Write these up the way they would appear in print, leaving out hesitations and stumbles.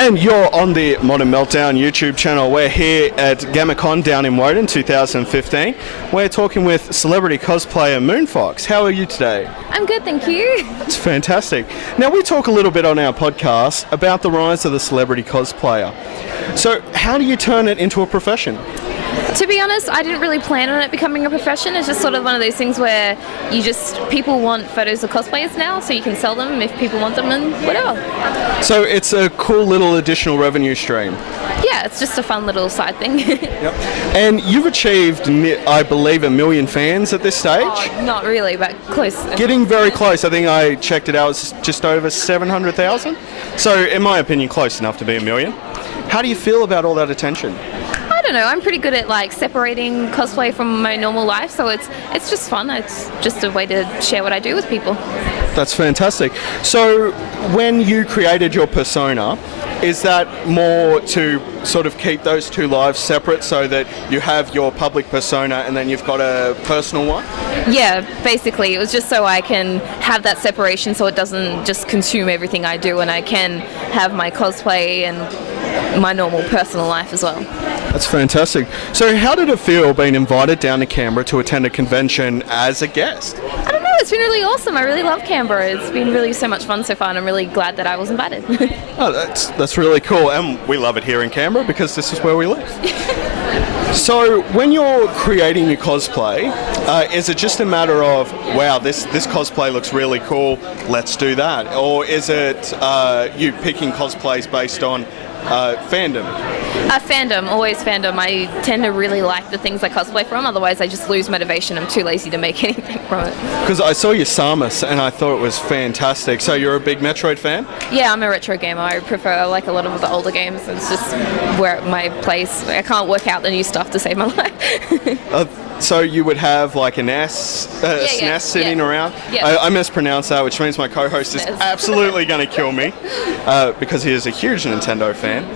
And you're on the Modern Meltdown YouTube channel. We're here at Gammacon down in Woden 2015. We're talking with celebrity cosplayer Moonfox. How are you today? I'm good, thank you. It's fantastic. Now, we talk a little bit on our podcast about the rise of the celebrity cosplayer. So, how do you turn it into a profession? To be honest, I didn't really plan on it becoming a profession. It's just sort of one of those things where people want photos of cosplayers now, so you can sell them if people want them and whatever. So it's a cool little additional revenue stream. Yeah, it's just a fun little side thing. Yep. And you've achieved, I believe, 1 million fans at this stage? Oh, not really, but close. Getting very close. I think I checked it out, it's just over 700,000. So, in my opinion, close enough to be 1 million. How do you feel about all that attention? I don't know, I'm pretty good at separating cosplay from my normal life, so it's just fun. It's just a way to share what I do with people. That's fantastic. So when you created your persona, is that more to sort of keep those two lives separate so that you have your public persona and then you've got a personal one? Yeah, basically. It was just so I can have that separation so it doesn't just consume everything I do, and I can have my cosplay and my normal personal life as well. That's fantastic. So how did it feel being invited down to Canberra to attend a convention as a guest? I don't know, it's been really awesome. I really love Canberra. It's been really so much fun so far, and I'm really glad that I was invited. Oh, that's really cool, and we love it here in Canberra because this is where we live. So when you're creating your cosplay, is it just a matter of, wow, this cosplay looks really cool, let's do that? Or is it you picking cosplays based on fandom? Fandom, always fandom. I tend to really like the things I cosplay from, otherwise I just lose motivation. I'm too lazy to make anything from it. Because I saw your Samus and I thought it was fantastic. So you're a big Metroid fan? Yeah, I'm a retro gamer. I prefer a lot of the older games. It's just where my place. I can't work out the new stuff to save my life. So you would have like an SNES sitting around? Yeah. I mispronounced that, which means my co-host is absolutely going to kill me because he is a huge Nintendo fan.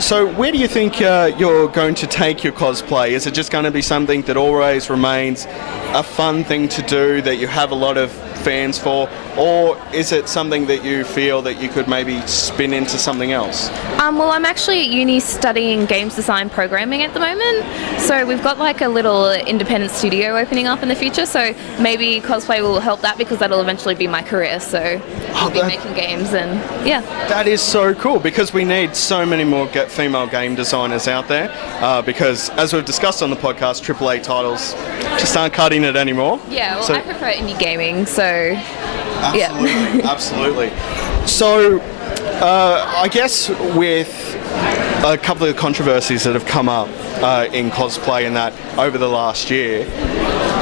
So where do you think you're going to take your cosplay? Is it just going to be something that always remains a fun thing to do that you have a lot of fans for, or is it something that you feel that you could maybe spin into something else? Well, I'm actually at uni studying games design programming at the moment, so we've got a little independent studio opening up in the future, so maybe cosplay will help that because that'll eventually be my career, so I'll be making games, and yeah. That is so cool because we need so many more female game designers out there because as we've discussed on the podcast, AAA titles just aren't cutting it anymore. Yeah, well, so, I prefer indie gaming, so absolutely, yeah. Absolutely. So I guess with a couple of controversies that have come up in cosplay and that over the last year,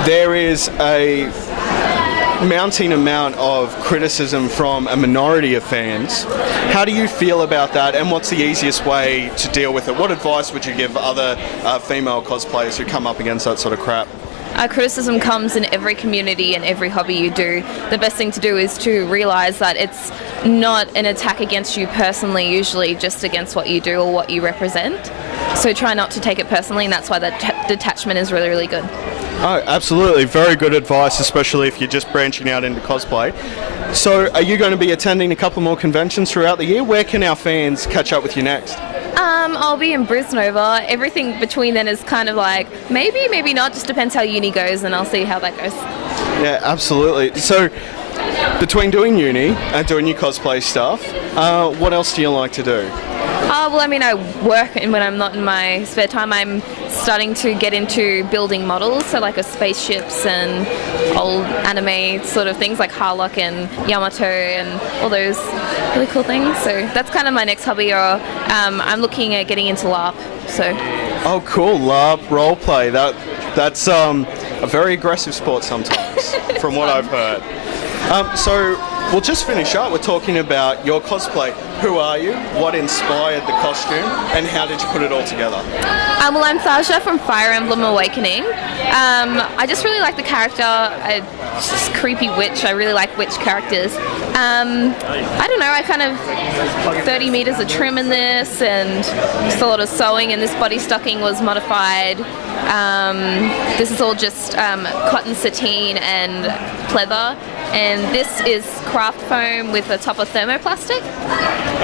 there is a mounting amount of criticism from a minority of fans. How do you feel about that, and what's the easiest way to deal with it? What advice would you give other female cosplayers who come up against that sort of crap? Criticism comes in every community and every hobby you do. The best thing to do is to realise that it's not an attack against you personally, usually just against what you do or what you represent. So try not to take it personally, and that's why that detachment is really, really good. Oh, absolutely. Very good advice, especially if you're just branching out into cosplay. So are you going to be attending a couple more conventions throughout the year? Where can our fans catch up with you next? I'll be in Brisbane. Everything between then is kind of maybe, maybe not, just depends how uni goes, and I'll see how that goes. Yeah, absolutely. So between doing uni and doing your cosplay stuff, what else do you like to do? Well, I work, and when I'm not in my spare time, I'm starting to get into building models, so spaceships and old anime sort of things like Harlock and Yamato and all those really cool things. So that's kind of my next hobby, or I'm looking at getting into LARP. So. Oh, cool! LARP roleplay. That's a very aggressive sport sometimes, from what I've heard. So we'll just finish up. We're talking about your cosplay. Who are you? What inspired the costume? And how did you put it all together? Well, I'm Sasha from Fire Emblem Awakening. I just really like the character. Just creepy witch. I really like witch characters. I don't know, I kind of 30 meters of trim in this, and just a lot of sewing, and this body stocking was modified. This is all just cotton sateen and pleather, and this is craft foam with a top of thermoplastic.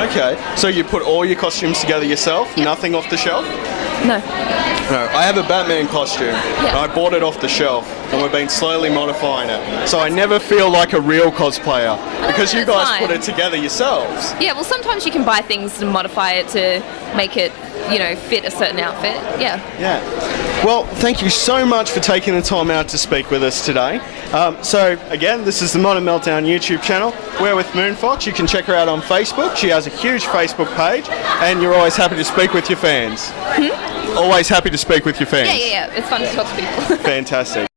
Okay, so you put all your costumes together yourself, nothing off the shelf? No. No, I have a Batman costume, and I bought it off the shelf, and we've been slowly modifying it. So I never feel like a real cosplayer, because you that's guys fine. put it together yourselves. Yeah, well, sometimes you can buy things and modify it to make it, you know, fit a certain outfit. Yeah. Yeah. Well, thank you so much for taking the time out to speak with us today. So, again, this is the Modern Meltdown YouTube channel. We're with Moonfox. You can check her out on Facebook. She has a huge Facebook page, and you're always happy to speak with your fans. Always happy to speak with your fans. Yeah. It's fun to talk to people. Fantastic.